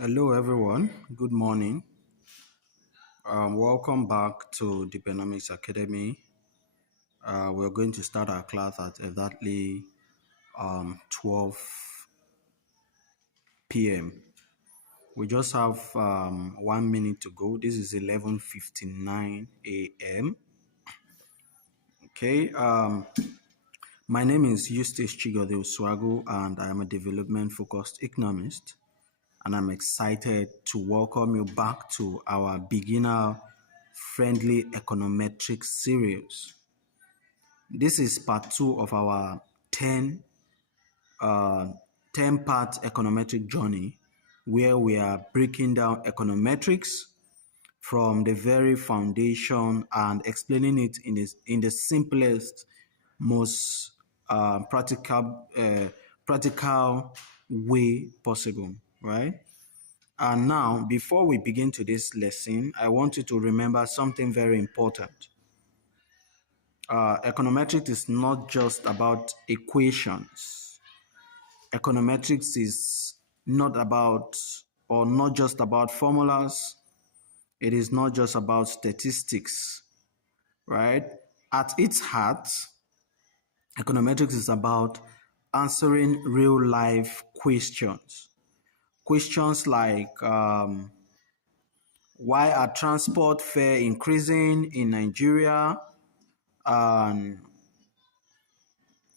Hello, everyone. Good morning. Welcome back to Dpenomics Academy. We're going to start our class at exactly 12 p.m. We just have 1 minute to go. This is 11:59 a.m. Okay. My name is Eustace Chigode Uswago, and I am a development-focused economist. And I'm excited to welcome you back to our beginner-friendly econometric series. This is part 2 of our 10-part econometric journey, where we are breaking down econometrics from the very foundation and explaining it in the simplest, most practical way possible, right? And now, before we begin today's lesson, I want you to remember something very important. Econometrics is not just about equations. Econometrics is not just about formulas. It is not just about statistics, right? At its heart, econometrics is about answering real life questions. Questions like, why are transport fare increasing in Nigeria? Or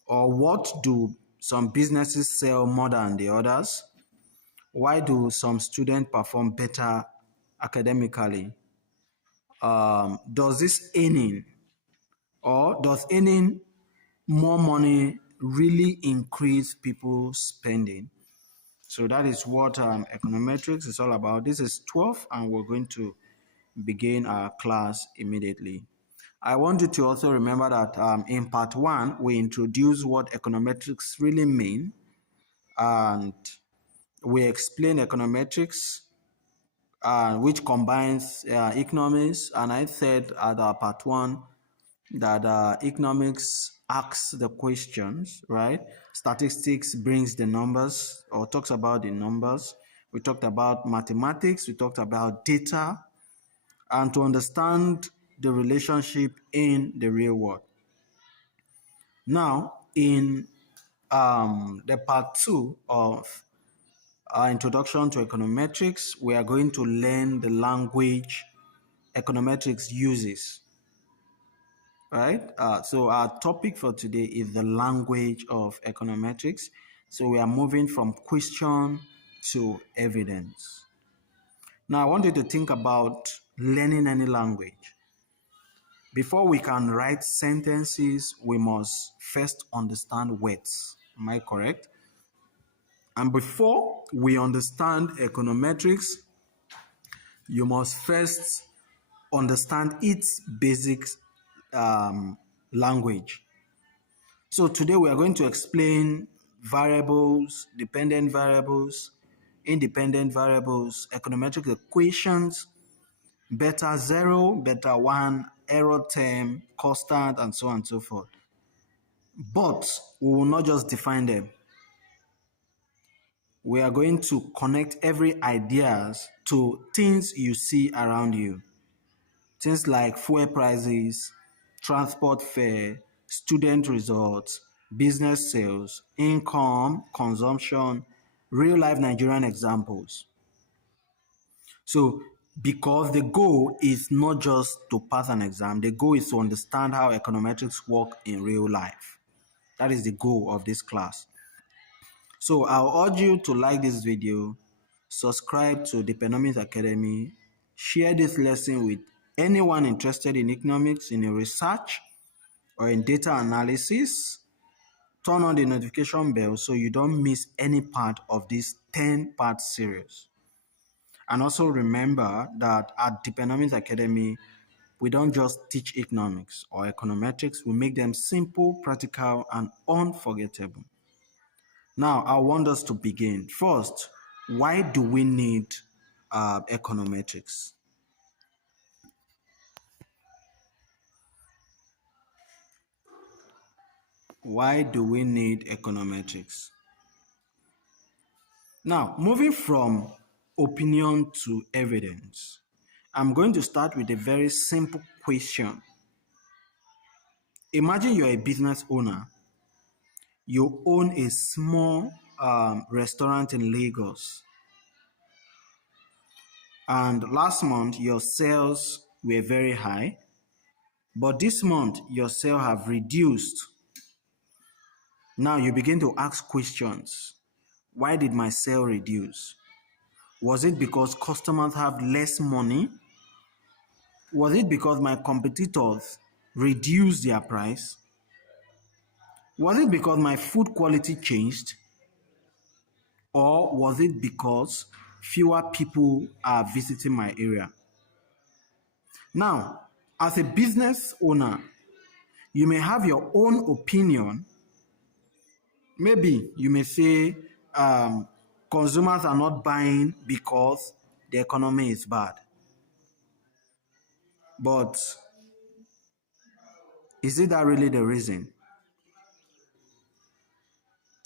what do some businesses sell more than the others? Why do some students perform better academically? Does earning more money really increase people's spending? So that is what econometrics is all about. This is 12, and we're going to begin our class immediately. I want you to also remember that in part 1, we introduce what econometrics really mean, and we explain econometrics, which combines economics. And I said at part 1 that economics asks the questions, right? Statistics brings the numbers or talks about the numbers. We talked about mathematics, we talked about data, and to understand the relationship in the real world. Now, in the part 2 of our introduction to econometrics, we are going to learn the language econometrics uses. Right? So our topic for today is the language of econometrics. So we are moving from question to evidence. Now I want you to think about learning any language. Before we can write sentences, we must first understand words. Am I correct? And before we understand econometrics, you must first understand its basic language. So today we are going to explain variables, dependent variables, independent variables, econometric equations, beta 0, beta 1, error term, constant, and so on and so forth. But we will not just define them. We are going to connect every ideas to things you see around you. Things like fuel prices, transport fare, student results, business sales, income, consumption, real life Nigerian examples. So, because the goal is not just to pass an exam, the goal is to understand how econometrics work in real life. That is the goal of this class. So, I'll urge you to like this video, subscribe to the Dpenomics Academy, share this lesson with anyone interested in economics, in research, or in data analysis. Turn on the notification bell so you don't miss any part of this 10-part series. And also remember that at Dpenomics Academy, we don't just teach economics or econometrics, we make them simple, practical, and unforgettable. Now, I want us to begin. First, why do we need econometrics? Why do we need econometrics? Now, moving from opinion to evidence. I'm going to start with a very simple question. Imagine you're a business owner. You own a small restaurant in Lagos. And last month, your sales were very high. But this month, your sales have reduced. Now you begin to ask questions. Why did my sale reduce? Was it because customers have less money? Was it because my competitors reduced their price? Was it because my food quality changed? Or was it because fewer people are visiting my area? Now, as a business owner, you may have your own opinion. Maybe you may say consumers are not buying because the economy is bad. But is it that really the reason?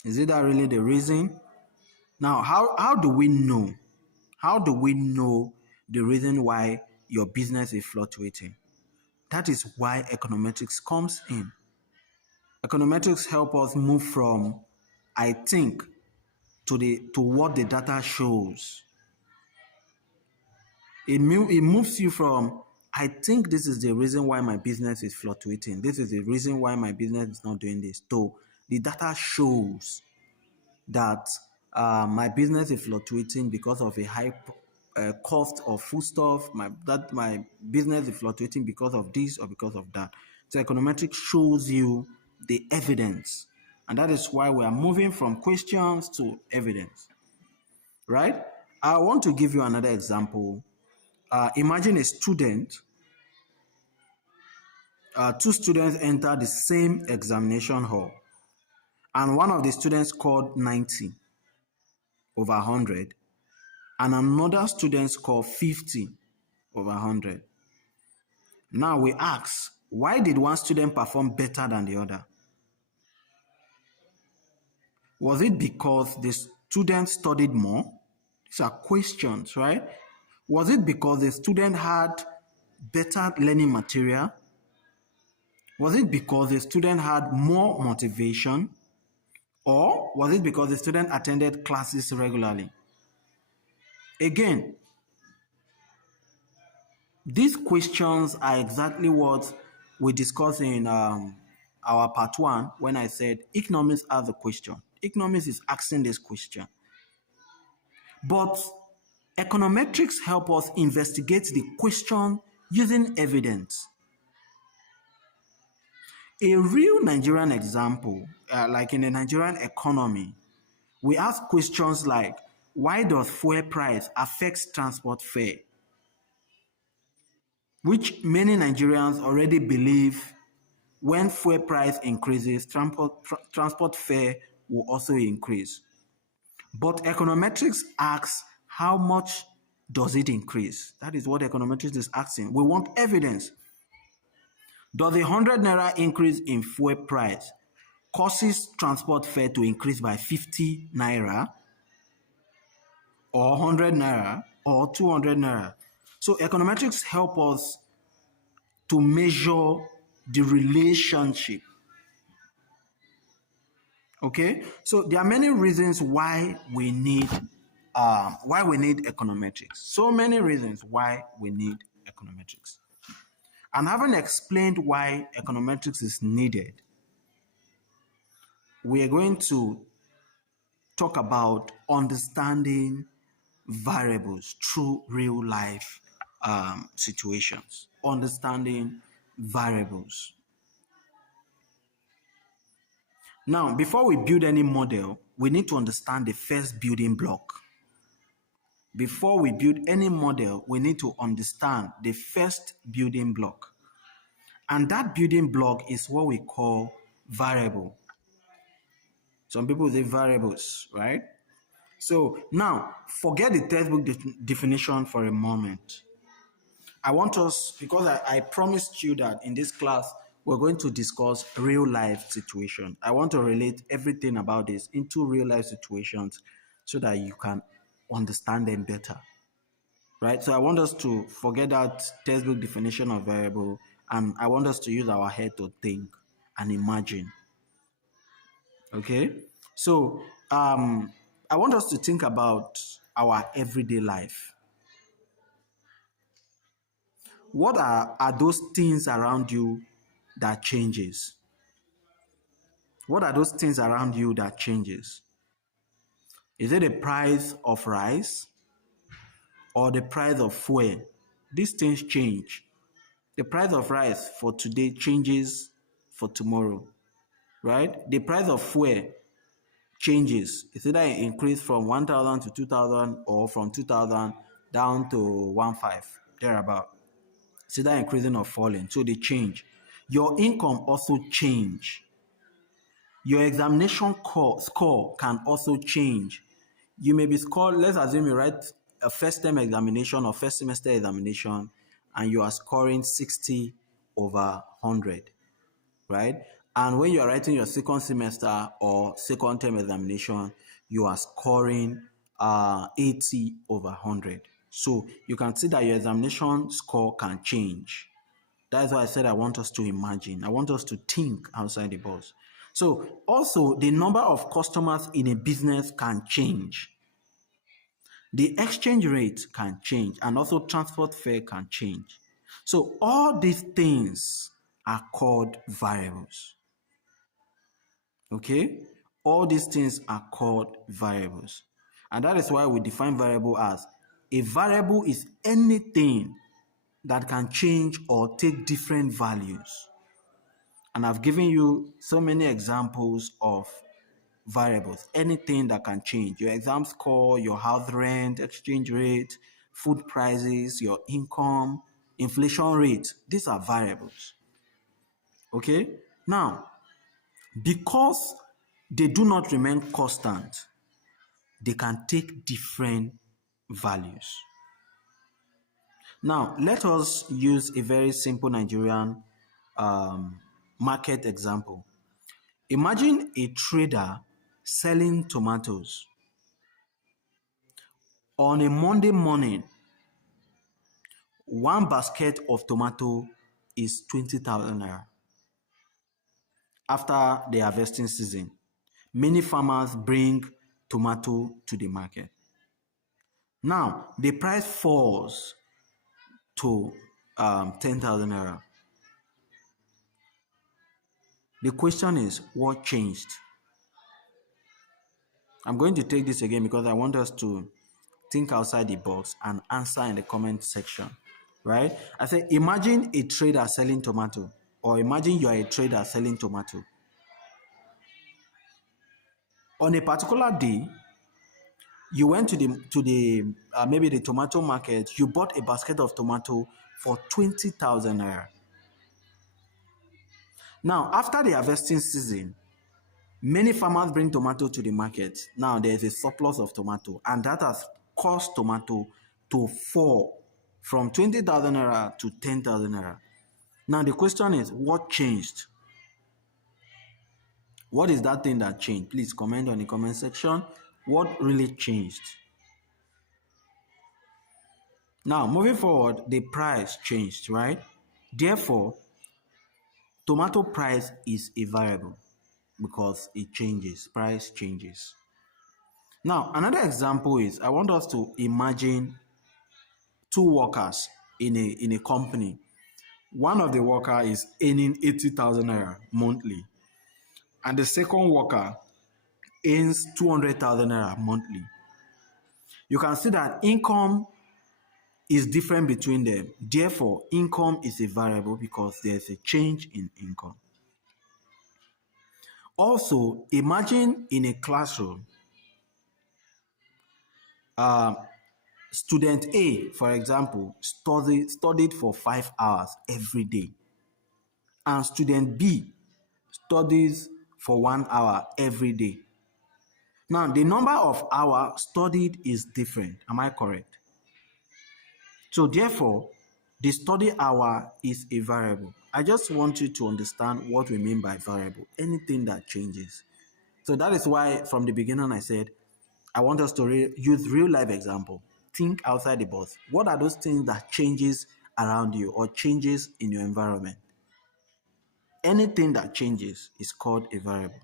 Is it that really the reason? Now, how do we know? How do we know the reason why your business is fluctuating? That is why econometrics comes in. Econometrics help us move from I think to what the data shows. It moves you from I think this is the reason why my business is fluctuating. This is the reason why my business is not doing this. So the data shows that my business is fluctuating because of a high cost of foodstuff. My business is fluctuating because of this or because of that. So econometrics shows you the evidence, and that is why we are moving from questions to evidence. Right? I want to give you another example. Imagine a student. Two students enter the same examination hall, and one of the students scored 90 over 100, and another student scored 50 over 100. Now we ask, why did one student perform better than the other? Was it because the student studied more? These are questions, right? Was it because the student had better learning material? Was it because the student had more motivation? Or was it because the student attended classes regularly? Again, these questions are exactly what we discussed in our part one when I said economics ask the question. Economics is asking this question. But econometrics help us investigate the question using evidence. A real Nigerian example, like in the Nigerian economy, we ask questions like, why does fuel price affect transport fare? Which many Nigerians already believe when fuel price increases, transport fare will also increase. But econometrics asks, how much does it increase? That is what econometrics is asking. We want evidence. Does a 100 naira increase in fuel price causes transport fare to increase by 50 naira or 100 naira or 200 naira? So econometrics help us to measure the relationship. Okay, so there are many reasons why we need econometrics. So many reasons why we need econometrics. And having explained why econometrics is needed, we are going to talk about understanding variables through real life situations. Understanding variables. Now, before we build any model, we need to understand the first building block. Before we build any model, we need to understand the first building block. And that building block is what we call variable. Some people say variables, right? So now, forget the textbook definition for a moment. I want us, because I promised you that in this class, we're going to discuss real life situations. I want to relate everything about this into real life situations so that you can understand them better, right? So I want us to forget that textbook definition of variable, and I want us to use our head to think and imagine. Okay? So I want us to think about our everyday life. What are those things around you that changes? What are those things around you that changes? Is it the price of rice or the price of fuel? These things change. The price of rice for today changes for tomorrow, right? The price of fuel changes. It's either increase from 1,000 to 2,000 or from 2,000 down to 1,500, thereabout. It's either increasing or falling. So they change. Your income also change. Your examination score can also change. You may be scored, let's assume you write a first term examination or first semester examination and you are scoring 60 over 100, right? And when you are writing your second semester or second term examination, you are scoring 80 over 100. So you can see that your examination score can change. That's why I said I want us to imagine. I want us to think outside the box. So also the number of customers in a business can change. The exchange rate can change and also transport fare can change. So all these things are called variables. Okay? All these things are called variables. And that is why we define variable as a variable is anything that can change or take different values. And I've given you so many examples of variables, anything that can change. Your exam score, your house rent, exchange rate, food prices, your income, inflation rate. These are variables. Okay? Now, because they do not remain constant, they can take different values. Now, let us use a very simple Nigerian market example. Imagine a trader selling tomatoes. On a Monday morning, one basket of tomato is 20,000 naira. After the harvesting season, many farmers bring tomato to the market. Now, the price falls to 10,000 naira. The question is, what changed? I'm going to take this again because I want us to think outside the box and answer in the comment section, right? I say, imagine a trader selling tomato, or imagine you are a trader selling tomato. On a particular day, you went to the maybe the tomato market, you bought a basket of tomato for 20,000 naira. Now, after the harvesting season, many farmers bring tomato to the market. Now there is a surplus of tomato, and that has caused tomato to fall from 20,000 naira to 10,000 naira. Now the question is, what changed? What is that thing that changed? Please comment on the comment section. What really changed? Now, moving forward, the price changed, right? Therefore, tomato price is a variable because it changes, price changes. Now, another example is I want us to imagine two workers in a company. One of the worker is earning 80,000 naira monthly, and the second worker earns 200,000 naira monthly. You can see that income is different between them. Therefore, income is a variable because there's a change in income. Also, imagine in a classroom, student A, for example, studied for 5 hours every day, and student B studies for 1 hour every day. Now, the number of hours studied is different. Am I correct? So therefore, the study hour is a variable. I just want you to understand what we mean by variable. Anything that changes. So that is why from the beginning I said I want us to use real life example. Think outside the box. What are those things that changes around you or changes in your environment? Anything that changes is called a variable.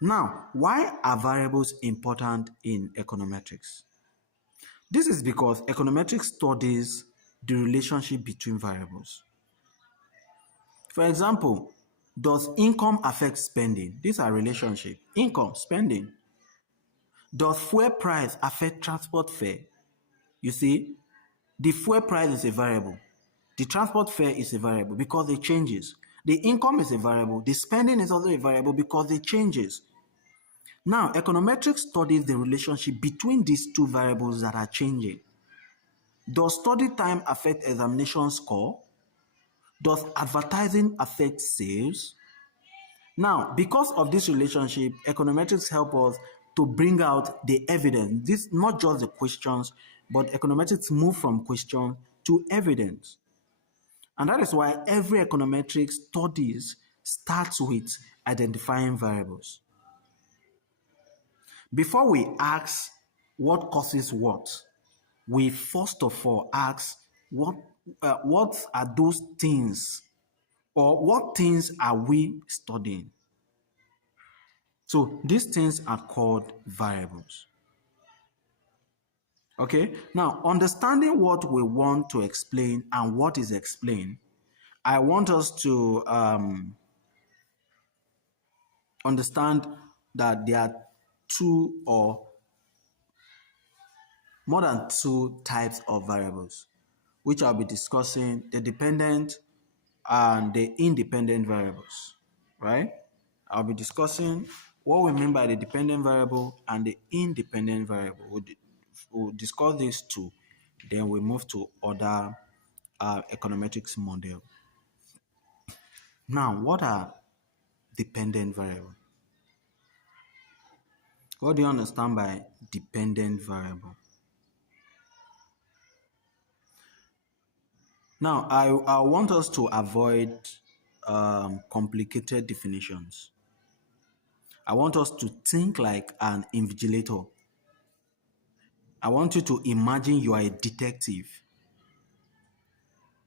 Now, why are variables important in econometrics? This is because econometrics studies the relationship between variables. For example, does income affect spending? These are relationships. Income, spending. Does fuel price affect transport fare? You see, the fuel price is a variable. The transport fare is a variable because it changes. The income is a variable. The spending is also a variable because it changes. Now, econometrics studies the relationship between these two variables that are changing. Does study time affect examination score? Does advertising affect sales? Now, because of this relationship, econometrics help us to bring out the evidence. This not just the questions, but econometrics move from question to evidence. And that is why every econometrics studies starts with identifying variables. Before we ask what causes what, we first of all ask what are those things, or what things are we studying? So these things are called variables. Okay, now understanding what we want to explain and what is explained, I want us to understand that there are two or more than two types of variables, which I'll be discussing: the dependent and the independent variables, right? I'll be discussing what we mean by the dependent variable and the independent variable. We'll discuss these two, then we move to other econometrics model. Now, what are dependent variable? What do you understand by dependent variable? Now, I want us to avoid complicated definitions. I want us to think like an invigilator. I want you to imagine you are a detective,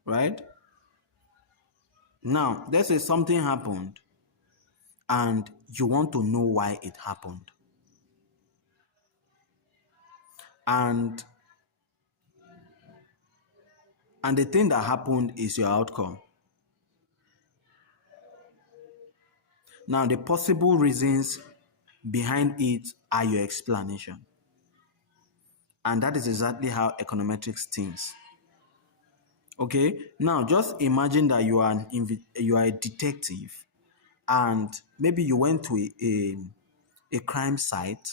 right? Now, let's say something happened and you want to know why it happened. And the thing that happened is your outcome. Now, the possible reasons behind it are your explanation. And that is exactly how econometrics thinks. Okay, now just imagine that you are a detective, and maybe you went to a crime site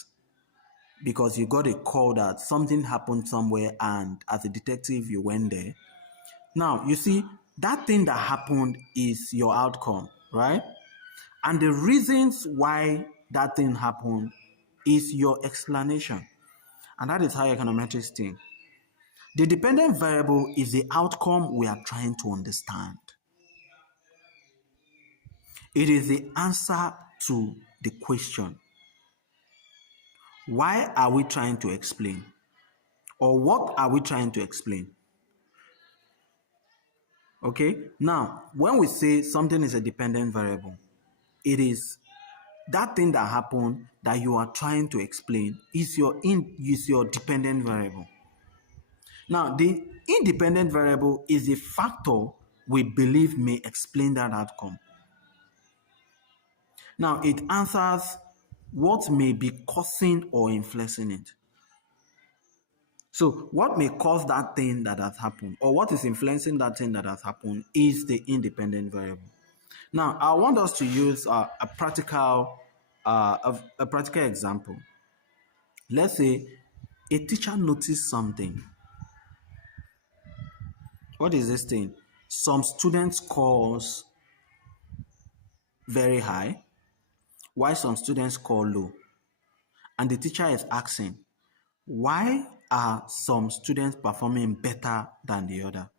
because you got a call that something happened somewhere, and as a detective you went there. Now you see, that thing that happened is your outcome, right? And the reasons why that thing happened is your explanation. And that is how econometrics think. The dependent variable is the outcome we are trying to understand. It is the answer to the question. Why are we trying to explain? Or what are we trying to explain? Okay, now when we say something is a dependent variable, it is that thing that happened that you are trying to explain is your dependent variable. Now, the independent variable is a factor we believe may explain that outcome. Now, it answers what may be causing or influencing it. So, what may cause that thing that has happened, or what is influencing that thing that has happened, is the independent variable. Now, I want us to use a practical example. Let's say a teacher noticed something. What is this thing? Some students' scores very high, while some students score low. And the teacher is asking, why are some students performing better than the other?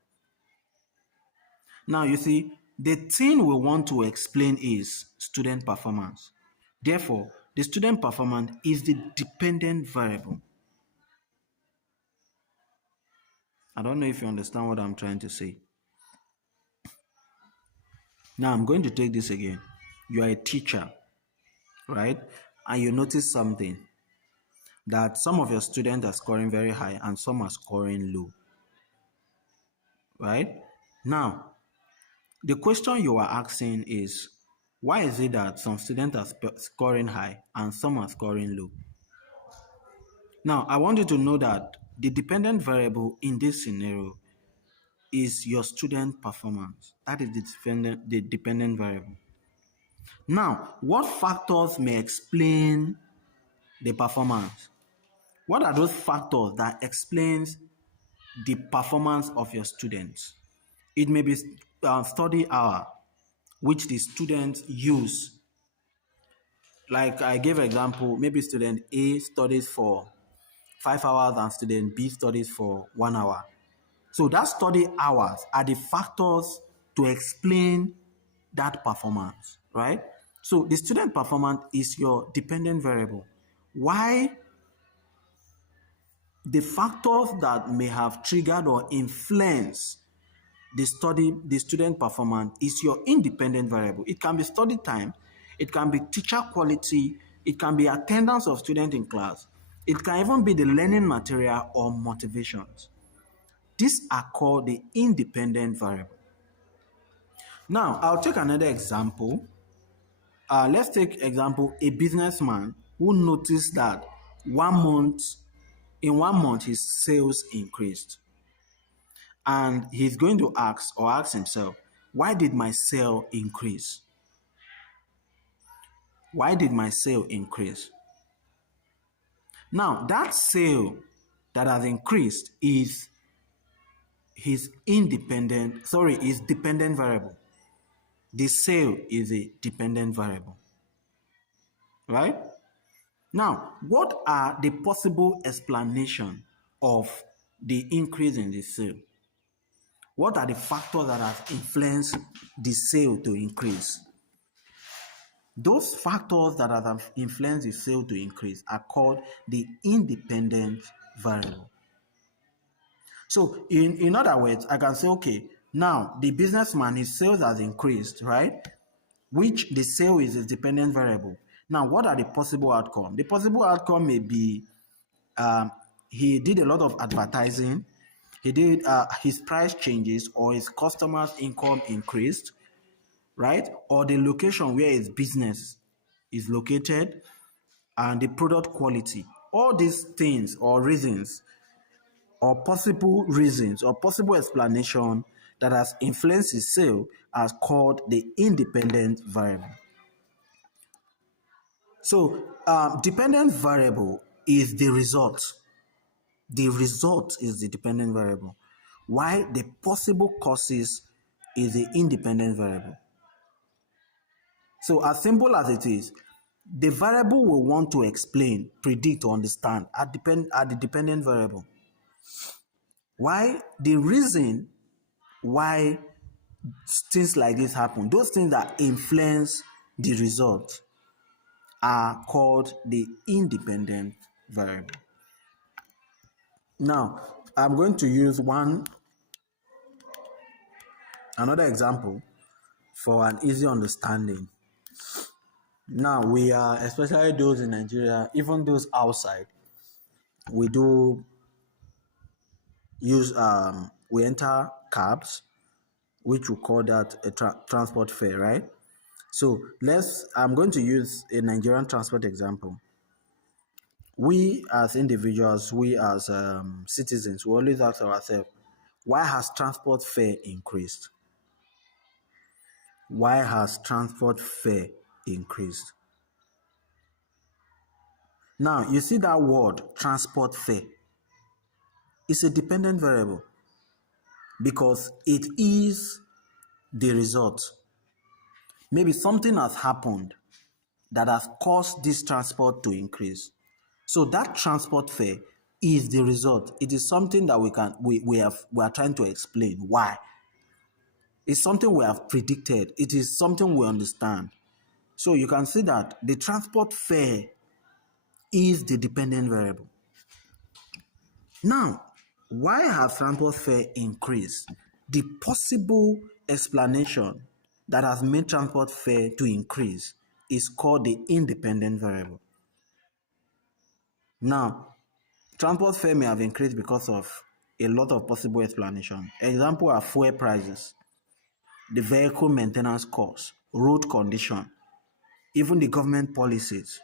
Now, you see, the thing we want to explain is student performance. Therefore, The student performance is the dependent variable. I don't know if you understand what I'm trying to say. Now I'm going to take this again. You are a teacher, right? And you notice something, that some of your students are scoring very high and some are scoring low, right? Now, the question you are asking is, why is it that some students are scoring high and some are scoring low? Now, I want you to know that the dependent variable in this scenario is your student performance. That is the dependent variable. Now, what factors may explain the performance? What are those factors that explains the performance of your students? It may be study hour, which the students use. Like I gave example, maybe student A studies for 5 hours and student B studies for 1 hour. So that study hours are the factors to explain that performance, right? So the student performance is your dependent variable. Why the factors that may have triggered or influenced the student performance is your independent variable. It can be study time, it can be teacher quality, it can be attendance of students in class, it can even be the learning material or motivations. These are called the independent variable. Now, I'll take another example. Let's take example, a businessman who noticed that in 1 month, his sales increased. And he's going to ask himself, why did my sale increase? Why did my sale increase? Now, that sale that has increased is his dependent variable. The sale is a dependent variable, right? Now, what are the possible explanation of the increase in the sale? What are the factors that have influenced the sale to increase? Those factors that have influenced the sale to increase are called the independent variable. So in other words, I can say, okay, now the businessman, his sales has increased, right? Which the sale is a dependent variable. Now, what are the possible outcomes? The possible outcome may be he did a lot of advertising, he did his price changes, or his customers' income increased, right? Or the location where his business is located and the product quality. All these things or reasons or possible reasons or possible explanation that has influenced his sale are called the independent variable. So dependent variable is the result. The result is the dependent variable, while the possible causes is the independent variable. So as simple as it is, the variable we want to explain, predict, or understand are the dependent variable. Why? The reason why things like this happen, those things that influence the result, are called the independent variable. Now, I'm going to use another example for an easy understanding. Now, we are, especially those in Nigeria, even those outside, we do use, we enter cabs, which we call that a transport fare, right? So I'm going to use a Nigerian transport example. We as individuals, we as citizens, we always ask ourselves, why has transport fare increased? Why has transport fare increased? Now, you see that word, transport fare. It's a dependent variable because it is the result. Maybe something has happened that has caused this transport to increase. So that transport fare is the result. It is something that we are trying to explain why. It's something we have predicted. It is something we understand. So you can see that the transport fare is the dependent variable. Now, why have transport fare increased? The possible explanation that has made transport fare to increase is called the independent variable. Now, transport fare may have increased because of a lot of possible explanations. Example are fuel prices, the vehicle maintenance costs, road condition, even the government policies.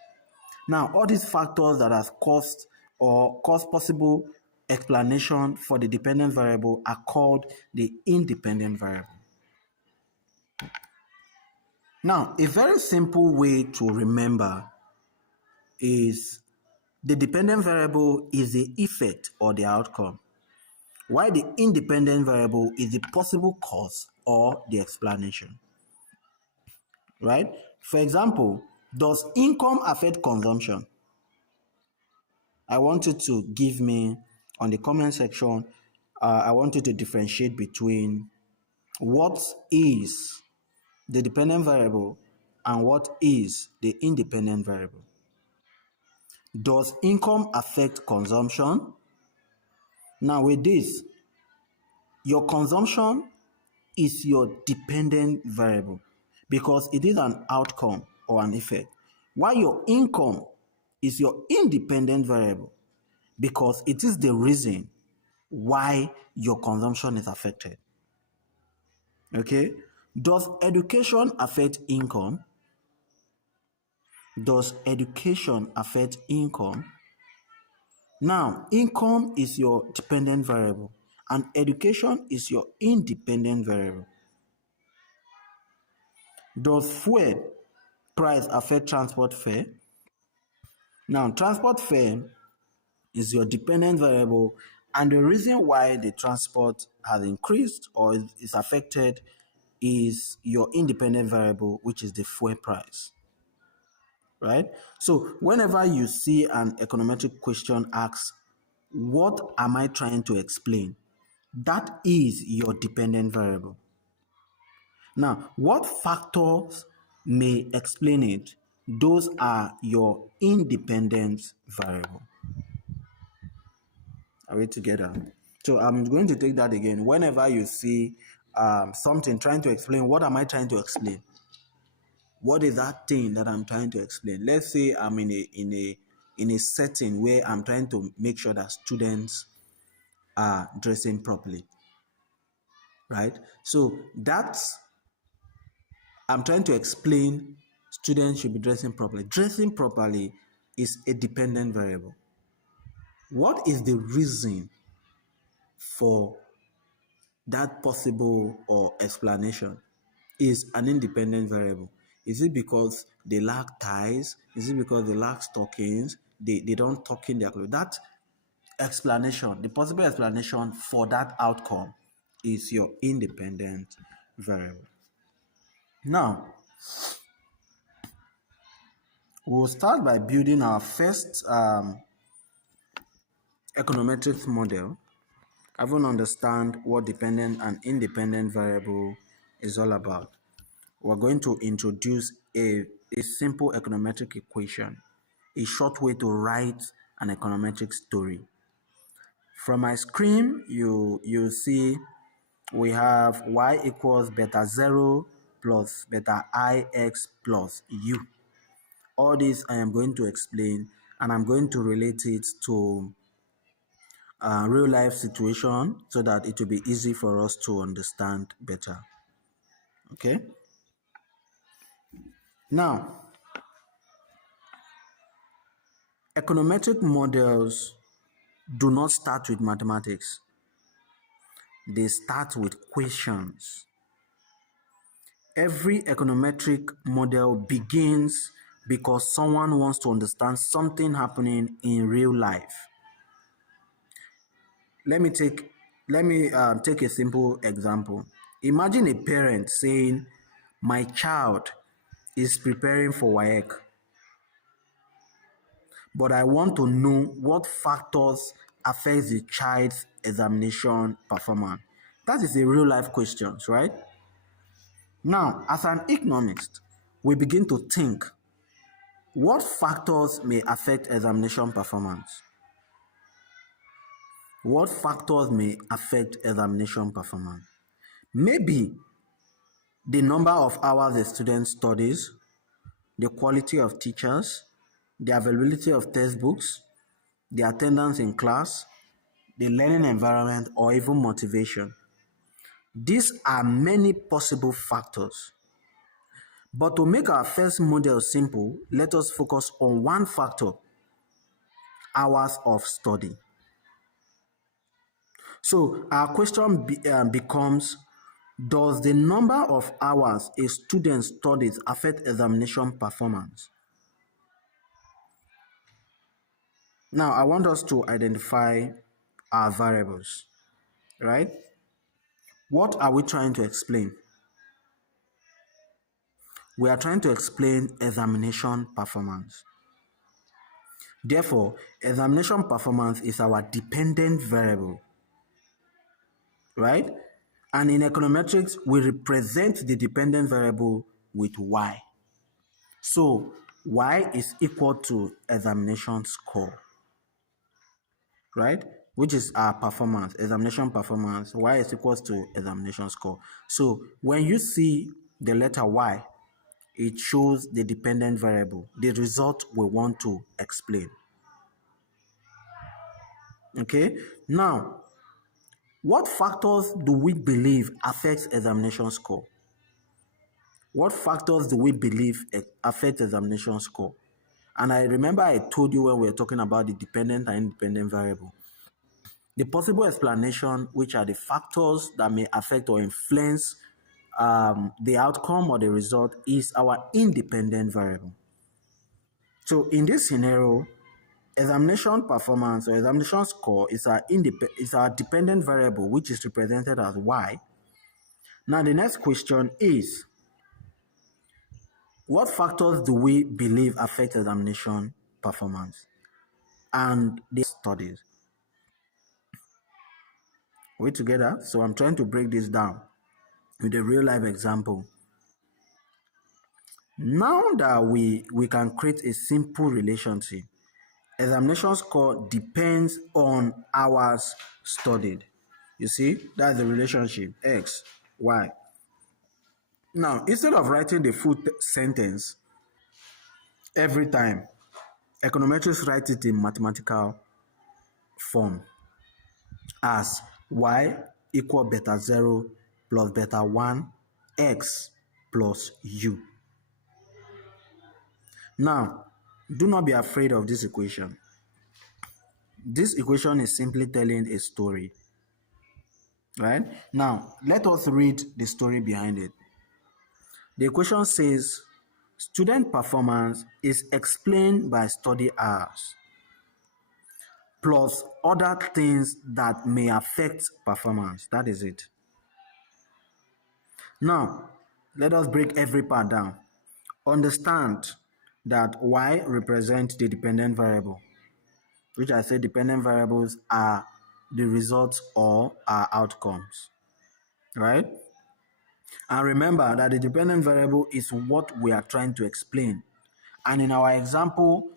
Now, all these factors that have caused possible explanation for the dependent variable are called the independent variable. Now, a very simple way to remember is the dependent variable is the effect or the outcome, while the independent variable is the possible cause or the explanation, right? For example, does income affect consumption? I want you to give me on the comment section, I want you to differentiate between what is the dependent variable and what is the independent variable. Does income affect consumption? Now, with this, your consumption is your dependent variable because it is an outcome or an effect, while your income is your independent variable because it is the reason why your consumption is affected. Okay? Does education affect income? Does education affect income? Now, income is your dependent variable and education is your independent variable. Does fuel price affect transport fare? Now, transport fare is your dependent variable, and the reason why the transport has increased or is affected is your independent variable, which is the fuel price. Right? So, whenever you see an econometric question asks, what am I trying to explain? That is your dependent variable. Now, what factors may explain it? Those are your independent variable. Are we together? So I'm going to take that again. Whenever you see something trying to explain, what am I trying to explain? What is that thing that I'm trying to explain? Let's say I'm in a setting where I'm trying to make sure that students are dressing properly, right? So that's I'm trying to explain students should be dressing properly. Dressing properly is a dependent variable. What is the reason for that possible or explanation is an independent variable? Is it because they lack ties? Is it because they lack stockings? They don't tuck in their clothes? That explanation, the possible explanation for that outcome is your independent variable. Now, we'll start by building our first econometrics model. I want to understand what dependent and independent variable is all about. We're going to introduce a simple econometric equation, a short way to write an econometric story. From my screen, you see we have y equals beta 0 plus beta ix plus u. All this I am going to explain, and I'm going to relate it to real life situation so that it will be easy for us to understand better. Okay? Now, econometric models do not start with mathematics. They start with questions. Every econometric model begins because someone wants to understand something happening in real life. Let me take a simple example. Imagine a parent saying, "My child is preparing for WAEC, but I want to know what factors affect the child's examination performance." That is a real life question, right? Now, as an economist, we begin to think, what factors may affect examination performance? What factors may affect examination performance? Maybe the number of hours a student studies, the quality of teachers, the availability of textbooks, the attendance in class, the learning environment, or even motivation. These are many possible factors. But to make our first model simple, let us focus on one factor: hours of study. So our question becomes, does the number of hours a student studies affect examination performance? Now, I want us to identify our variables, right? What are we trying to explain? We are trying to explain examination performance. Therefore, examination performance is our dependent variable, right? And in econometrics, we represent the dependent variable with y. So y is equal to examination score, right? Which is our performance, examination performance. Y is equals to examination score. So when you see the letter y, it shows the dependent variable, the result we want to explain. Okay, now, what factors do we believe affects examination score? What factors do we believe affect examination score? And I remember I told you when we were talking about the dependent and independent variable. The possible explanation, which are the factors that may affect or influence the outcome or the result, is our independent variable. So in this scenario, examination performance or examination score is our dependent variable, which is represented as y. Now the next question is, what factors do we believe affect examination performance? And the studies. We together? So I'm trying to break this down with a real life example. Now that we can create a simple relationship, examination score depends on hours studied. You see, that's the relationship, X, Y. Now, instead of writing the full sentence every time, econometrics writes it in mathematical form as y equal beta 0 plus beta 1 x plus u. Now, do not be afraid of this equation. This equation is simply telling a story, right? Now, let us read the story behind it. The equation says, student performance is explained by study hours plus other things that may affect performance. That is it. Now, let us break every part down. Understand that y represents the dependent variable, which I said dependent variables are the results or our outcomes, right? And remember that the dependent variable is what we are trying to explain. And in our example,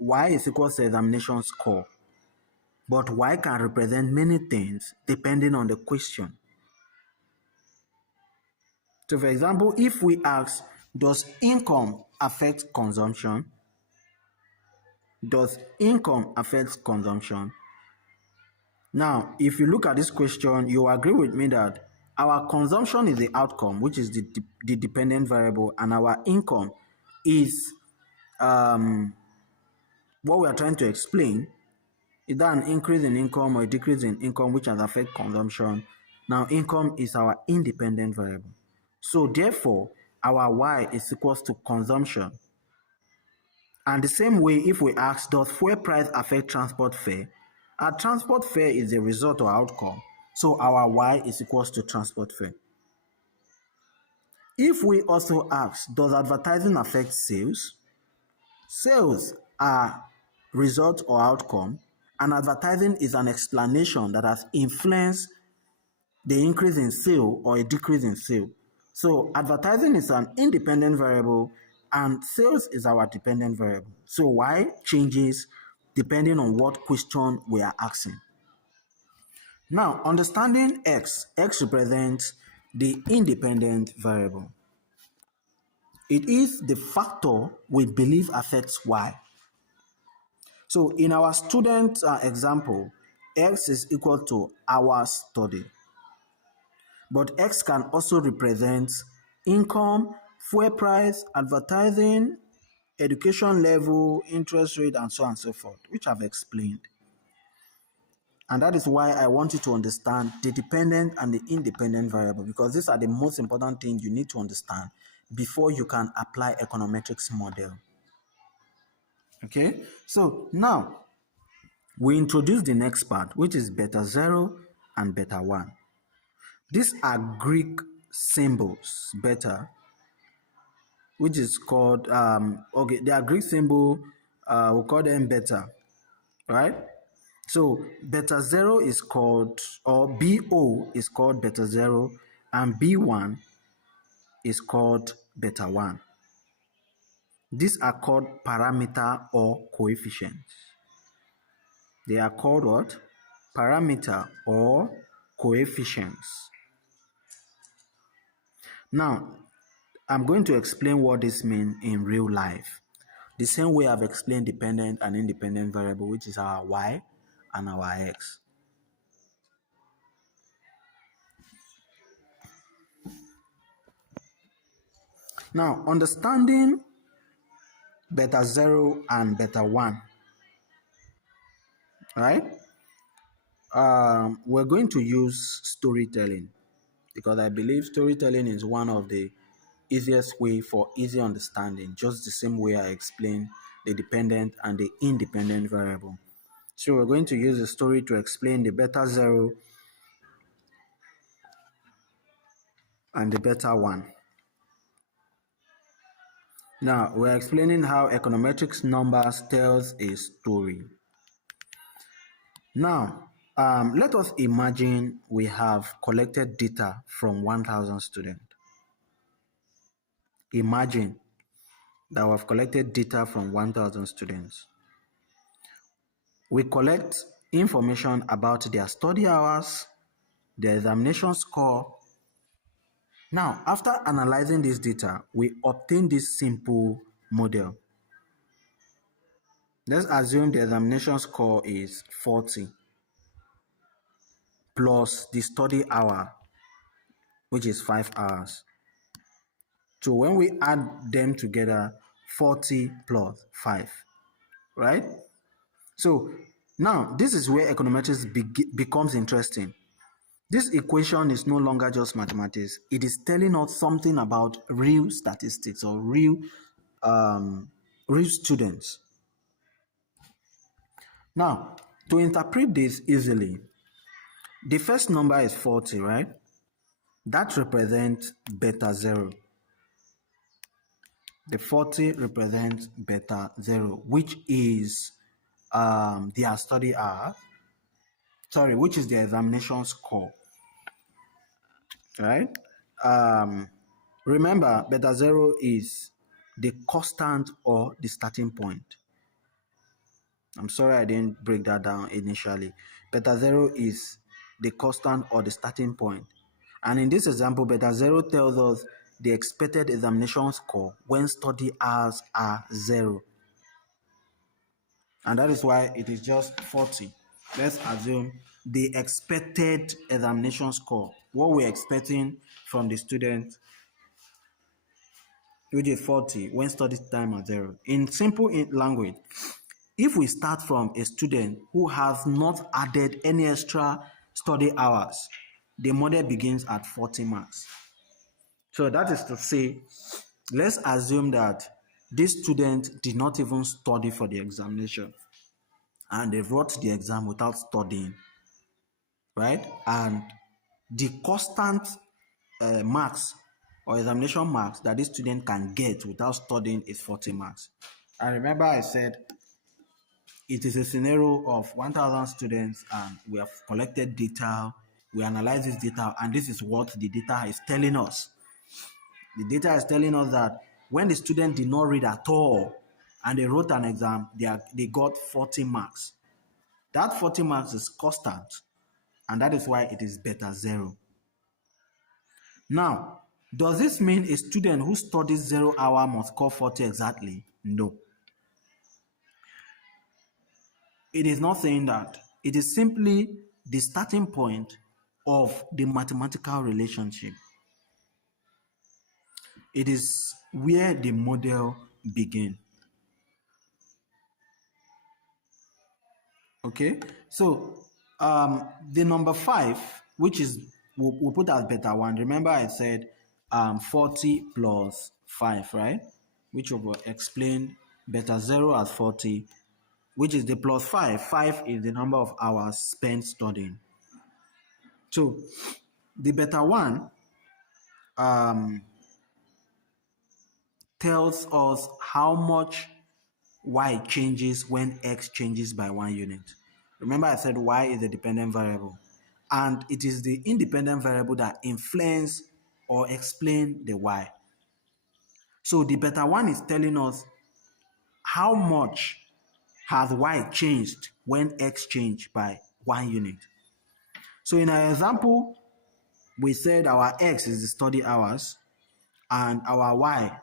y is equal to examination score. But y can represent many things depending on the question. So for example, if we ask, does income affect consumption? Does income affect consumption? Now, if you look at this question, you agree with me that our consumption is the outcome, which is the dependent variable, and our income is what we are trying to explain. Is that an increase in income or a decrease in income which has affected consumption? Now, income is our independent variable. So therefore, our y is equals to consumption. And the same way, if we ask, does fuel price affect transport fare? Our transport fare is the result or outcome. So our y is equals to transport fare. If we also ask, does advertising affect sales? Sales are result or outcome, and advertising is an explanation that has influenced the increase in sale or a decrease in sale. So advertising is an independent variable And sales is our dependent variable. So Y changes depending on what question we are asking. Now, understanding X represents the independent variable. It is the factor we believe affects Y. So in our student example, X is equal to hours studied. But X can also represent income, fuel price, advertising, education level, interest rate, and so on and so forth, which I've explained. And that is why I want you to understand the dependent and the independent variable, because these are the most important things you need to understand before you can apply econometrics model. Okay, so now we introduce the next part, which is beta 0 and beta 1. These are Greek symbols, beta, which is called, okay, they are Greek symbol, we call them beta, right? So beta 0 is called, or BO is called beta 0, and B1 is called beta 1. These are called parameter or coefficients. They are called what? Parameter or coefficients. Now, I'm going to explain what this means in real life. The same way I've explained dependent and independent variable, which is our Y and our X. Now, understanding beta 0 and beta 1, right? We're going to use storytelling, because I believe storytelling is one of the easiest way for easy understanding, just the same way I explained the dependent and the independent variable. So we're going to use a story to explain the beta 0 and the beta 1. Now, we're explaining how econometrics numbers tells a story. Now, let us imagine we have collected data from 1,000 students. Imagine that we've collected data from 1,000 students. We collect information about their study hours, their examination score. Now, after analyzing this data, we obtain this simple model. Let's assume the examination score is 40 plus the study hour, which is 5 hours. So when we add them together, 40 plus 5, right? So now this is where econometrics becomes interesting. This equation is no longer just mathematics. It is telling us something about real statistics or real students. Now, to interpret this easily, the first number is 40, right? That represents beta 0. The 40 represents beta 0, which is their study hour. Sorry, which is their examination score, right? Remember, beta 0 is the constant or the starting point. I'm sorry I didn't break that down initially. Beta 0 is the constant or the starting point. And in this example, beta 0 tells us the expected examination score when study hours are 0. And that is why it is just 40. Let's assume the expected examination score, what we're expecting from the student, which is 40 when study time are 0. In simple language, if we start from a student who has not added any extra study hours, the model begins at 40 marks. So that is to say, let's assume that this student did not even study for the examination and they wrote the exam without studying, right? And the constant marks or examination marks that this student can get without studying is 40 marks. And remember I said it is a scenario of 1,000 students and we have collected data, we analyze this data, and this is what the data is telling us. The data is telling us that when the student did not read at all and they wrote an exam, they got 40 marks. That 40 marks is constant, and that is why it is beta 0. Now, does this mean a student who studies 0 hour must score 40 exactly? No. It is not saying that. It is simply the starting point of the mathematical relationship. It is where the model begins. Okay, so the number 5, which is we'll put as beta 1. Remember I said 40 plus 5, right? Which will explain beta 0 as 40, which is the plus 5. 5 is the number of hours spent studying. So the beta 1 tells us how much y changes when x changes by 1 unit. Remember I said y is a dependent variable, and it is the independent variable that influence or explain the y. So the beta 1 is telling us how much has y changed when x changed by 1 unit. So in our example, we said our x is the study hours and our y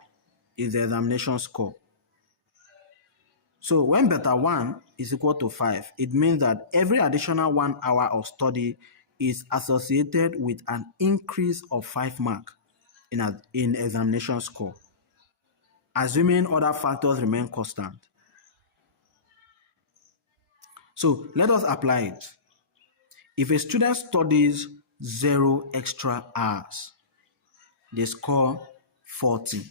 is the examination score. So when beta 1 is equal to 5, it means that every additional 1 hour of study is associated with an increase of 5 marks in examination score, assuming other factors remain constant. So let us apply it. If a student studies 0 extra hours, they score 40.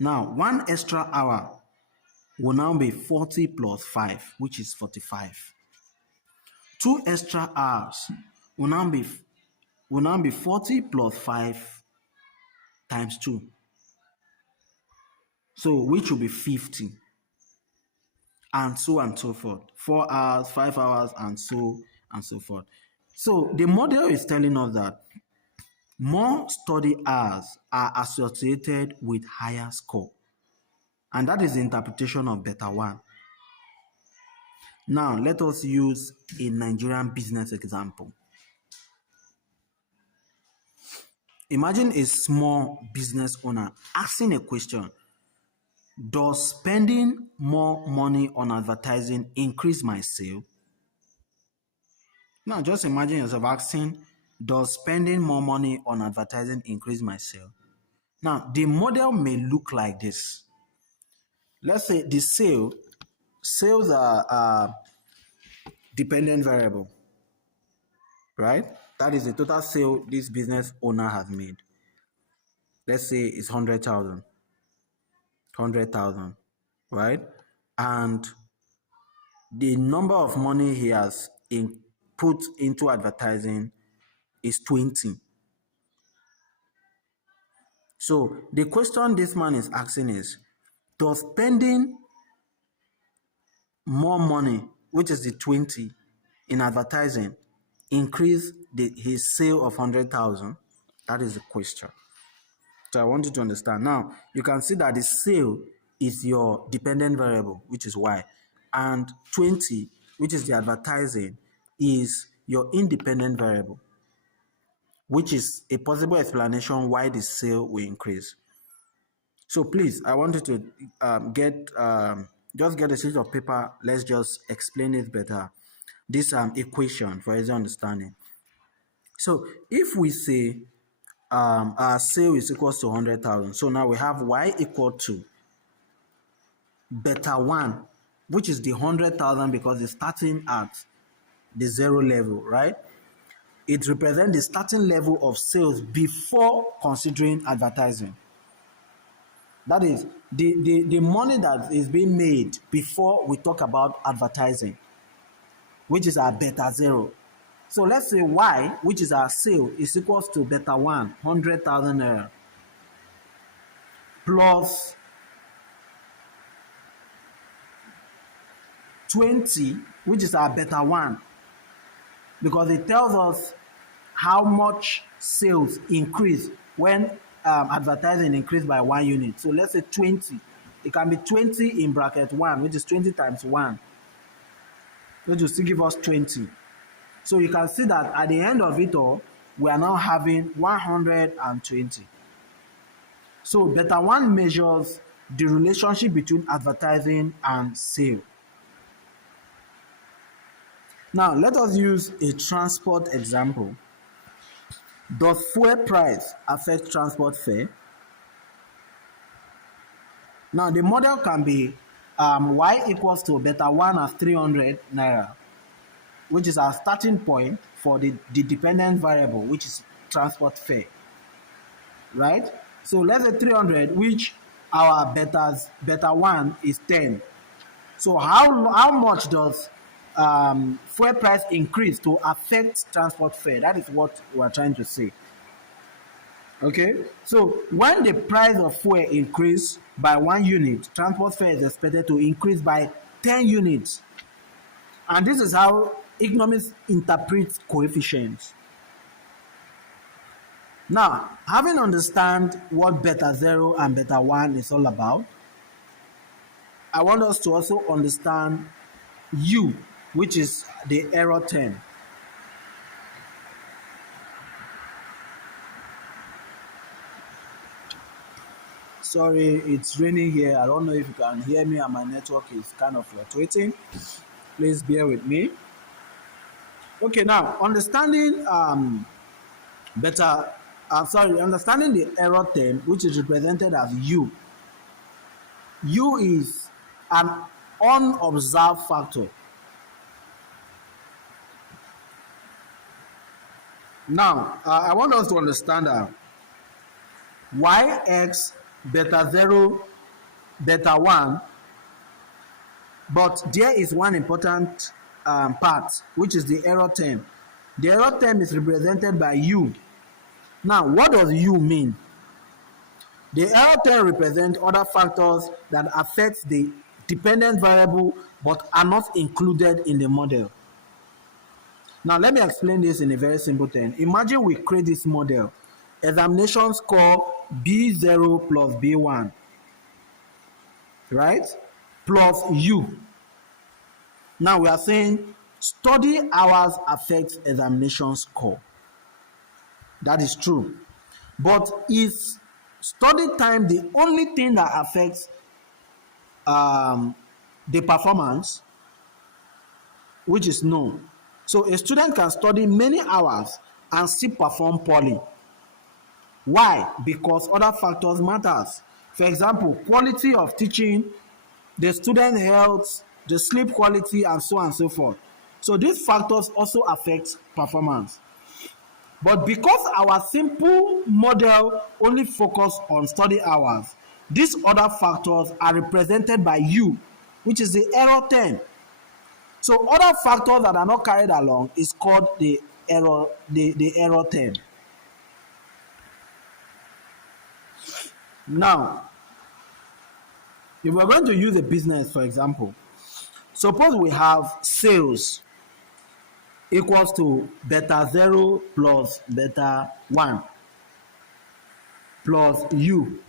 Now, 1 extra hour will now be 40 plus 5, which is 45. 2 extra hours will now be 40 plus 5 times 2. So, which will be 50. And so on and so forth. 4 hours, 5 hours, and so forth. So, the model is telling us that more study hours are associated with higher score. And that is the interpretation of beta 1. Now, let us use a Nigerian business example. Imagine a small business owner asking a question: does spending more money on advertising increase my sale? Now, just imagine yourself asking, does spending more money on advertising increase my sale? Now, the model may look like this. Let's say the sales are dependent variable, right? That is the total sale this business owner has made. Let's say it's 100,000, right? And the number of money he has put into advertising is 20. So the question this man is asking is, does spending more money, which is the 20, in advertising increase his sale of 100,000? That is the question. So I want you to understand. Now, you can see that the sale is your dependent variable, which is y, and 20, which is the advertising, is your independent variable, which is a possible explanation why the sale will increase. So please, I want you to just get a sheet of paper. Let's just explain it better. This equation for easy understanding. So if we say our sale is equal to 100,000, so now we have y equal to beta 1, which is the 100,000 because it's starting at the 0 level, right? It represents the starting level of sales before considering advertising. That is the money that is being made before we talk about advertising, which is our beta 0. So let's say y, which is our sale, is equals to beta 1, 100,000 naira, plus 20, which is our beta 1, because it tells us how much sales increase when advertising increase by 1 unit, so let's say 20, it can be 20 in bracket 1, which is 20 times 1, which will still give us 20. So you can see that at the end of it all, we are now having 120. So beta 1 measures the relationship between advertising and sale. Now let us use a transport example. Does fuel price affect transport fare? Now the model can be y equals to beta 1 as 300 naira, which is our starting point for the dependent variable, which is transport fare, right? So let's say 300, which our beta 1 is 10. So how much does fuel price increase to affect transport fare? That is what we are trying to say. Okay, so when the price of fuel increase by 1 unit, transport fare is expected to increase by 10 units. And this is how economists interpret coefficients. Now, having understand what beta 0 and beta 1 is all about, I want us to also understand U, which is the error term. Sorry, it's raining here. I don't know if you can hear me and my network is kind of fluctuating. Please bear with me. Okay, now understanding understanding the error term, which is represented as U. U is an unobserved factor. Now, I want us to understand that yx beta 0 beta 1, but there is one important part, which is the error term. The error term is represented by U. Now, what does U mean? The error term represents other factors that affect the dependent variable but are not included in the model. Now, let me explain this in a very simple term. Imagine we create this model. Examination score B0 plus B1, right? Plus U. Now, we are saying study hours affects examination score. That is true. But is study time the only thing that affects the performance? Which is no. So a student can study many hours and still perform poorly. Why? Because other factors matters. For example, quality of teaching, the student health, the sleep quality, and so on and so forth. So these factors also affect performance. But because our simple model only focus on study hours, these other factors are represented by U, which is the error term. So other factors that are not carried along is called the error term. Now, if we're going to use a business, for example, suppose we have sales equals to beta 0 plus beta 1 plus U.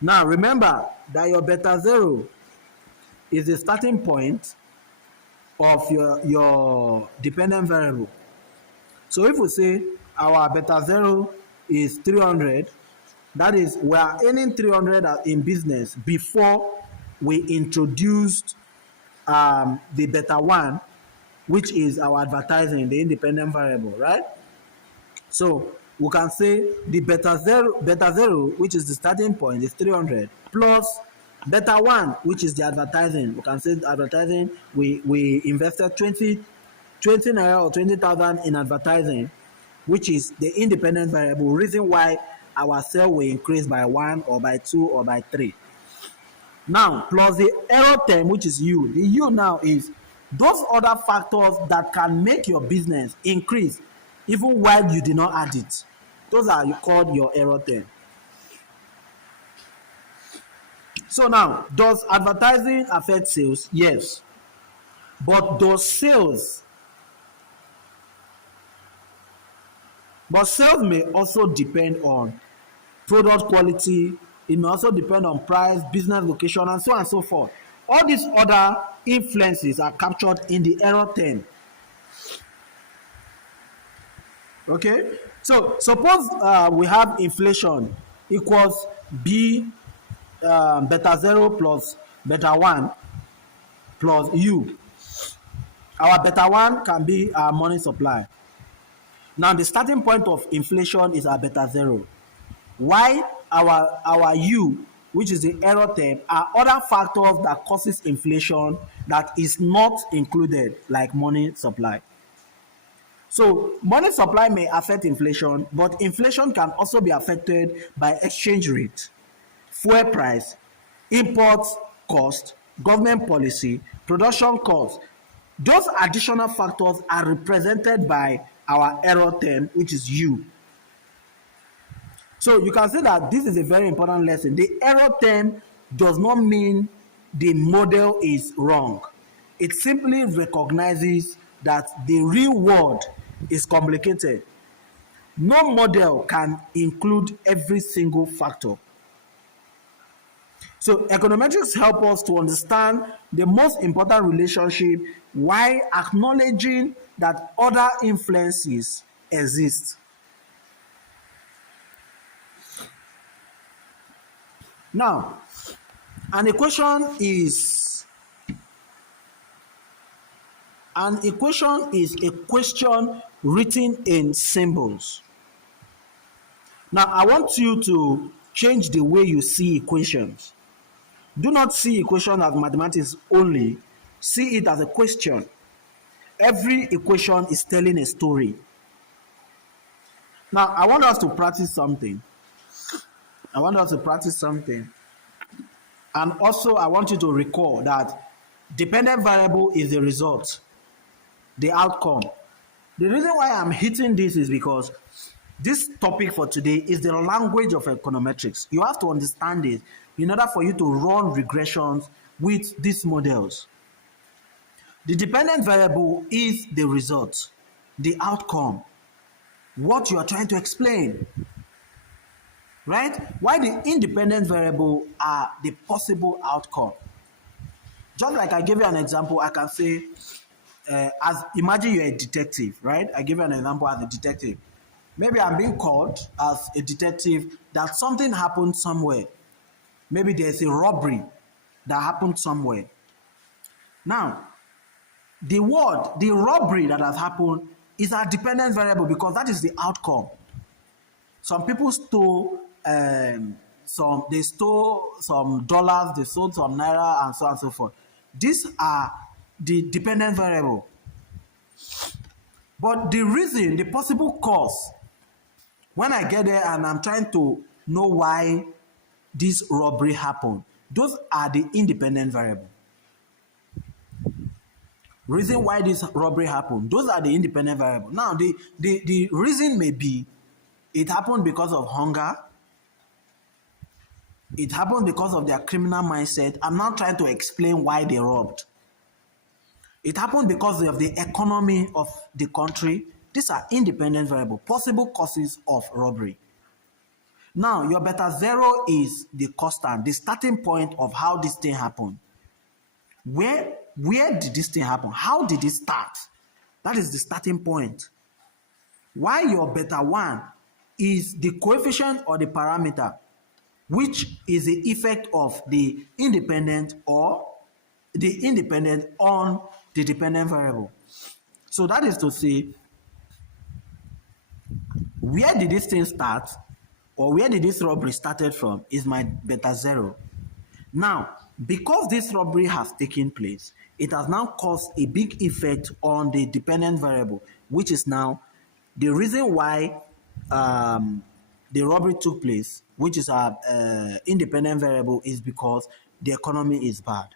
Now, remember that your beta 0 is the starting point of your dependent variable. So if we say our beta 0 is 300, that is, we are earning 300 in business before we introduced the beta 1, which is our advertising, the independent variable, right? So we can say the beta 0, which is the starting point, is 300 plus beta 1, which is the advertising. We can say advertising, we invested 20 naira or 20,000 in advertising, which is the independent variable, reason why our sale will increase by 1 or by 2 or by 3. Now, plus the error term, which is U. The U now is those other factors that can make your business increase even while you did not add it. Those are called your error term. So now, does advertising affect sales? Yes. But sales may also depend on product quality. It may also depend on price, business location, and so on and so forth. All these other influences are captured in the error term. Okay, so suppose we have inflation equals b beta 0 plus beta 1 plus u. Our beta 1 can be our money supply. Now the starting point of inflation is our beta 0. Why our u, which is the error term, are other factors that causes inflation that is not included, like money supply. So money supply may affect inflation, but inflation can also be affected by exchange rate, fuel price, import cost, government policy, production cost. Those additional factors are represented by our error term, which is u. So you can see that this is a very important lesson. The error term does not mean the model is wrong. It simply recognizes that the real world is complicated. No model can include every single factor. So econometrics help us to understand the most important relationship while acknowledging that other influences exist. Now, an equation is a question written in symbols. Now, I want you to change the way you see equations. Do not see equation as mathematics only. See it as a question. Every equation is telling a story. Now, I want us to practice something. And also, I want you to recall that dependent variable is the result, the outcome. The reason why I'm hitting this is because this topic for today is the language of econometrics. You have to understand it in order for you to run regressions with these models. The dependent variable is the result, the outcome, what you are trying to explain. Right? Why the independent variable are the possible outcome. Just like I gave you an example, I can say, imagine you're a detective, right? I give you an example as a detective. Maybe I'm being called as a detective that something happened somewhere. Maybe there's a robbery that happened somewhere. Now, the robbery that has happened is a dependent variable because that is the outcome. Some people stole some dollars, they sold some naira, and so on and so forth. These are the dependent variable. But the reason, the possible cause, when I get there and I'm trying to know why this robbery happened, those are the independent variable. Reason why this robbery happened, those are the independent variable. Now, the reason may be it happened because of hunger. It happened because of their criminal mindset. I'm not trying to explain why they robbed. It happened because of the economy of the country. These are independent variables, possible causes of robbery. Now, your beta 0 is the constant, the starting point of how this thing happened. Where did this thing happen? How did it start? That is the starting point. Why your beta 1 is the coefficient or the parameter, which is the effect of the independent on the dependent variable. So that is to say, where did this thing start, or where did this robbery started from, is my beta 0. Now, because this robbery has taken place, it has now caused a big effect on the dependent variable, which is now the reason why the robbery took place, which is our independent variable, is because the economy is bad.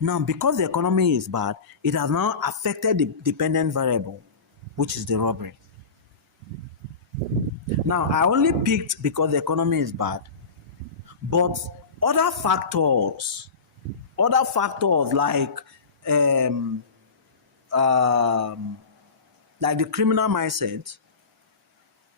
Now, because the economy is bad, it has now affected the dependent variable, which is the robbery. Now, I only picked because the economy is bad, but other factors like the criminal mindset,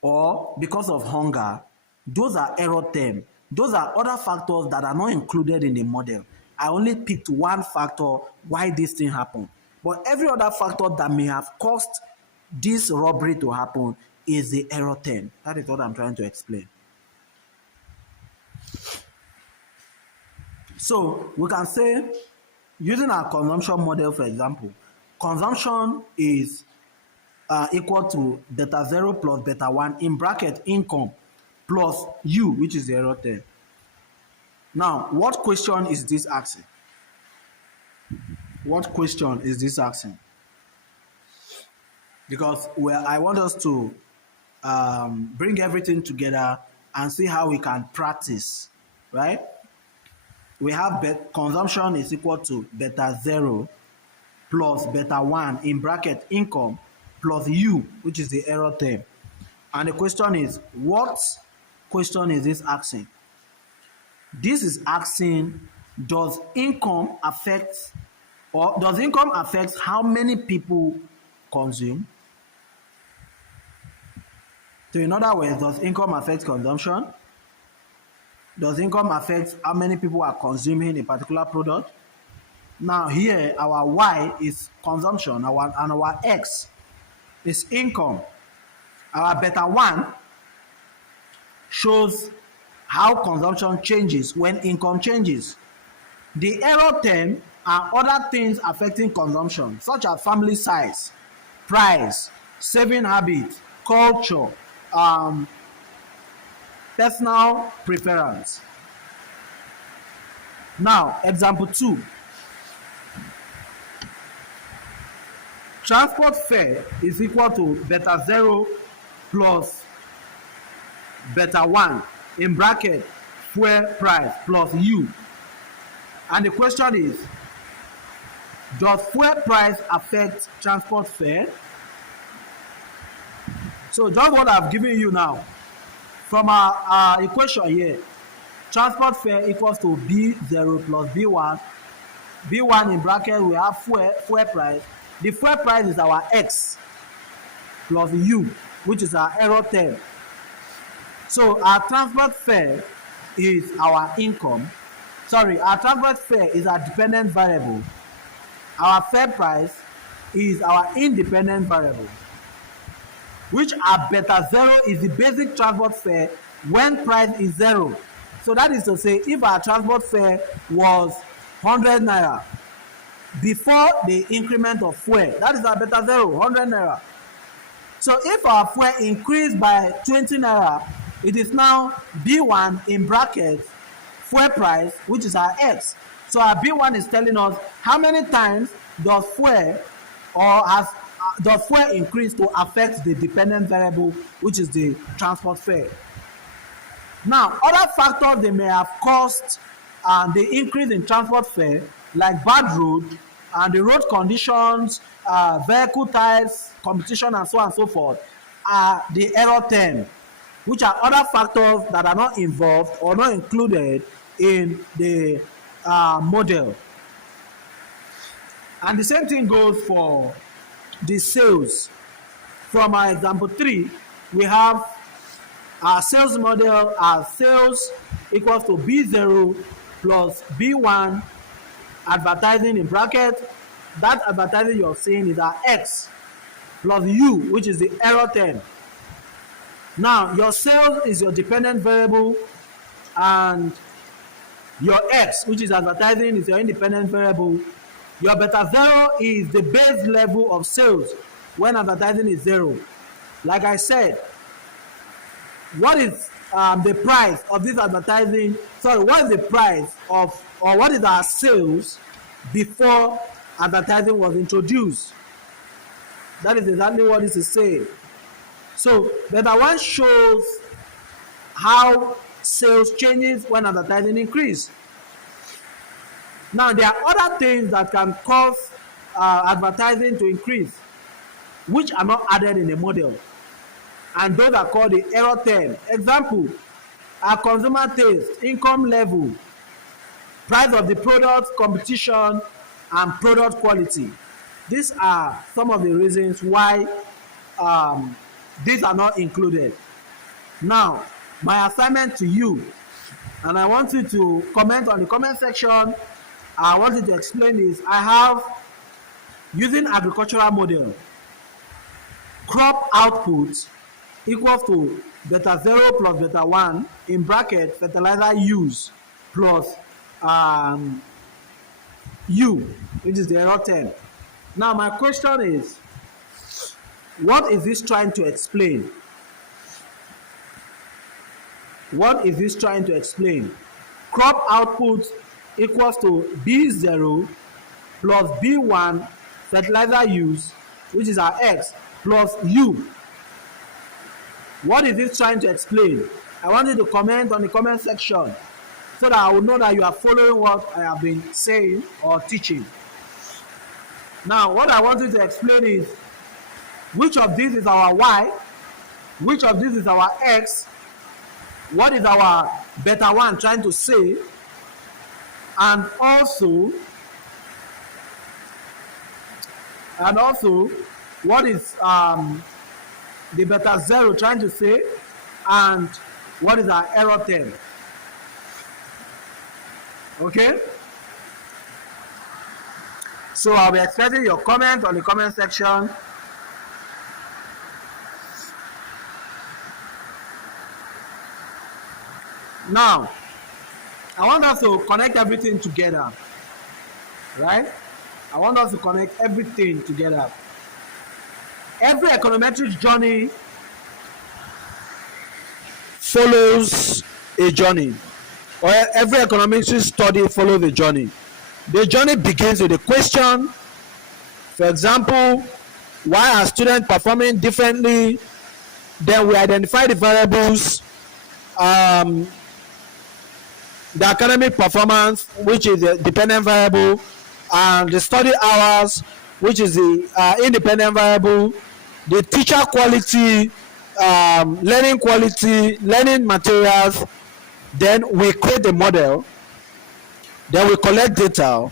or because of hunger, Those are error terms. Those are other factors that are not included in the model. I only picked one factor why this thing happened. But every other factor that may have caused this robbery to happen is the error term. That is what I'm trying to explain. So we can say, using our consumption model, for example, consumption is equal to beta 0 plus beta 1 in bracket income plus u, which is the error term. Now, what question is this asking? What question is this asking? Because I want us to bring everything together and see how we can practice, right? We have consumption is equal to beta 0 plus beta 1 in bracket income plus u, which is the error term. And the question is, what question is this asking? This is asking, does income affect how many people consume? So in other words, does income affect consumption? Does income affect how many people are consuming a particular product? Now here, our y is consumption, and our x is income. Our beta 1 shows how consumption changes when income changes. The error term are other things affecting consumption, such as family size, price, saving habits, culture, personal preference. Now, example 2. Transport fare is equal to beta 0 plus beta 1 in bracket fuel price plus u. And the question is, does fuel price affect transport fare? So just what I've given you now, from our equation here, transport fare equals to B0 plus B1. B1 in bracket, we have fuel price. The fuel price is our X plus U, which is our error term. So our transport fare is our income. Sorry, our transport fare is our dependent variable. Our fare price is our independent variable, which our beta 0 is the basic transport fare when price is 0. So that is to say, if our transport fare was 100 naira before the increment of fuel, that is our beta 0, 100 naira. So if our fuel increased by 20 naira, it is now B1 in brackets fuel price, which is our X. So our B1 is telling us how many times does fuel increase to affect the dependent variable, which is the transport fare. Now, other factors they may have caused the increase in transport fare, like bad road and the road conditions, vehicle types, competition, and so on and so forth, are the error term, which are other factors that are not involved or not included in the model. And the same thing goes for the sales. From our example 3, we have our sales model as sales equals to B0 plus B1 advertising in bracket. That advertising you're seeing is our X plus U, which is the error term. Now, your sales is your dependent variable, and your X, which is advertising, is your independent variable. Your beta 0 is the base level of sales when advertising is 0. Like I said, what is the price of this advertising? Sorry, what is the price of, or what is our sales before advertising was introduced? That is exactly what this is saying. So beta 1 shows how sales changes when advertising increase. Now, there are other things that can cause advertising to increase, which are not added in the model, and those are called the error term. Example, our consumer taste, income level, price of the product, competition, and product quality. These are some of the reasons why these are not included. Now, my assignment to you, and I want you to comment on the comment section. I want you to explain is I have, using agricultural model, crop output equals to beta 0 plus beta 1 in bracket fertilizer use plus U, which is the error term. Now my question is, what is this trying to explain? What is this trying to explain? Crop output equals to B0 plus B1 fertilizer use, which is our X, plus U. What is this trying to explain? I want you to comment on the comment section so that I will know that you are following what I have been saying or teaching. Now, what I want you to explain is which of these is our Y, which of these is our X, what is our beta 1 trying to say, and also what is the beta 0 trying to say, and what is our error term. Okay, so I'll be expecting your comment on the comment section. Now I want us to connect everything together, right? I want us to connect everything together. Every econometric journey follows a journey, or every econometric study follows a journey. The journey begins with a question. For example, why are students performing differently? Then we identify the variables, the academic performance, which is the dependent variable, and the study hours, which is the independent variable, the teacher quality, learning quality, learning materials. Then we create a model, then we collect data,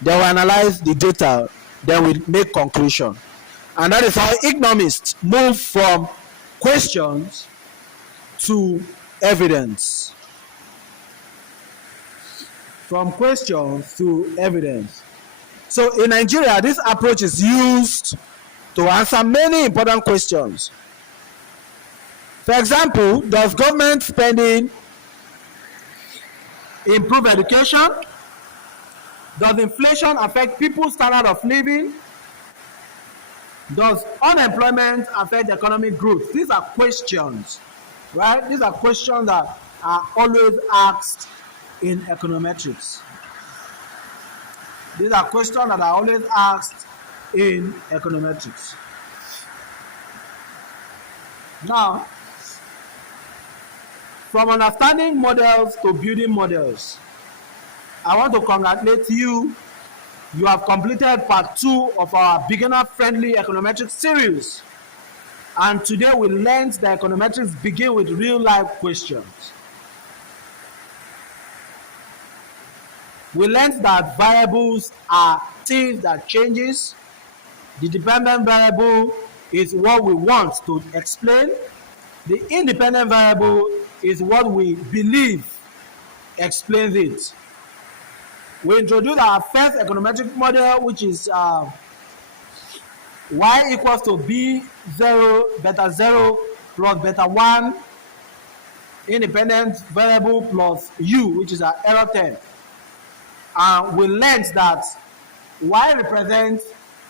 then we analyze the data, then we make conclusion. And that is how economists move from questions to evidence. From questions to evidence. So in Nigeria, this approach is used to answer many important questions. For example, does government spending improve education? Does inflation affect people's standard of living? Does unemployment affect economic growth? These are questions, right? These are questions that are always asked in econometrics. These are questions that are always asked in econometrics. Now, from understanding models to building models, I want to congratulate you. You have completed part 2 of our beginner-friendly econometrics series. And today we learned that econometrics begin with real-life questions. We learned that variables are things that changes. The dependent variable is what we want to explain. The independent variable is what we believe explains it. We introduced our first econometric model, which is y equals to b0 beta 0 plus beta 1 independent variable plus u, which is our error term. We learned that y represents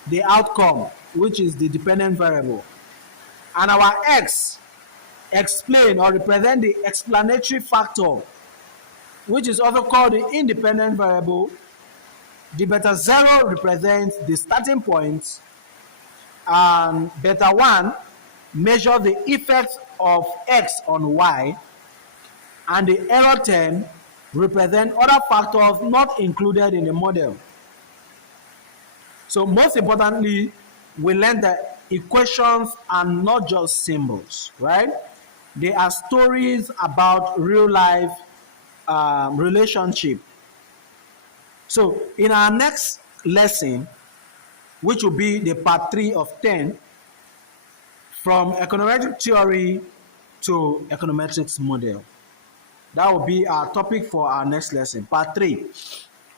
the outcome, which is the dependent variable, and our x explain or represent the explanatory factor, which is also called the independent variable. The beta 0 represents the starting point, and beta 1 measures the effects of x on y, and the error term represent other factors not included in the model. So most importantly, we learned that equations are not just symbols, right? They are stories about real life relationship. So in our next lesson, which will be the part 3 of 10, from econometric theory to econometrics model. That will be our topic for our next lesson. Part 3.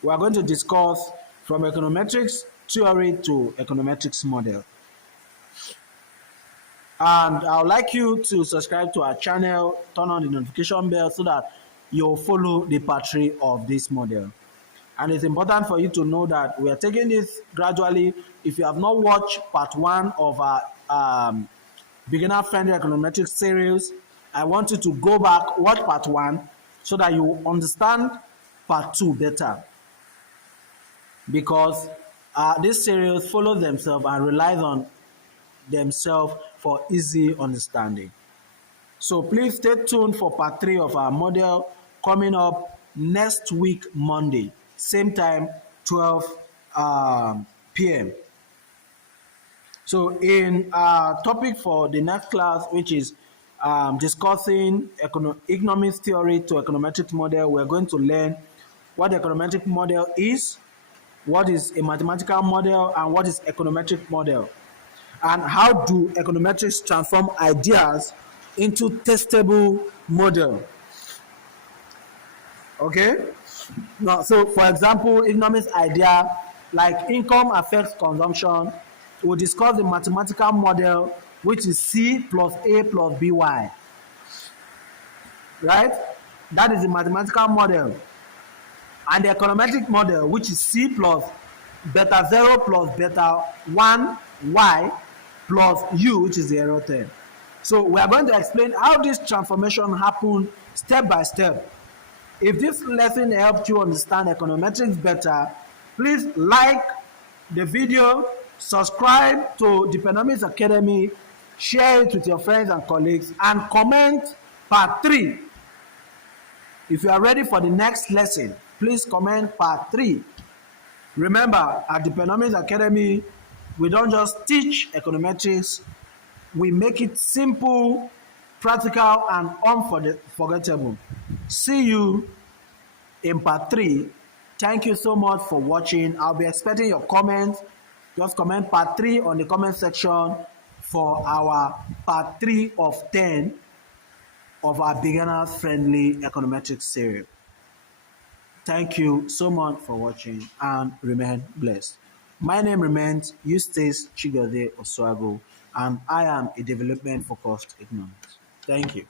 We are going to discuss from econometrics theory to econometrics model. And I would like you to subscribe to our channel, turn on the notification bell so that you'll follow the part 3 of this model. And it's important for you to know that we are taking this gradually. If you have not watched part 1 of our beginner-friendly econometrics series, I want you to go back, watch part 1 so that you understand part 2 better. Because this series follows themselves and relies on themselves for easy understanding. So please stay tuned for part 3 of our model coming up next week, Monday, same time, 12 p.m. So in our topic for the next class, which is discussing economics theory to econometric model, we're going to learn what the econometric model is, what is a mathematical model, and what is econometric model, and how do econometrics transform ideas into testable model. Okay? Now, so for example, economics idea like income affects consumption. We'll discuss the mathematical model, which is C plus A plus BY. Right? That is the mathematical model. And the econometric model, which is C plus beta 0 plus beta 1 Y plus U, which is the error term. So we are going to explain how this transformation happened step by step. If this lesson helped you understand econometrics better, please like the video, subscribe to Dpenomics Academy, share it with your friends and colleagues, and comment part 3. If you are ready for the next lesson, please comment part 3. Remember, at Dpenomics Academy, we don't just teach econometrics, we make it simple, practical, and unforgettable. See you in part 3. Thank you so much for watching. I'll be expecting your comments. Just comment part 3 on the comment section for our part 3 of 10 of our beginner-friendly econometrics series. Thank you so much for watching and remain blessed. My name remains Eustace Chigode Oswago, and I am a development-focused economist. Thank you.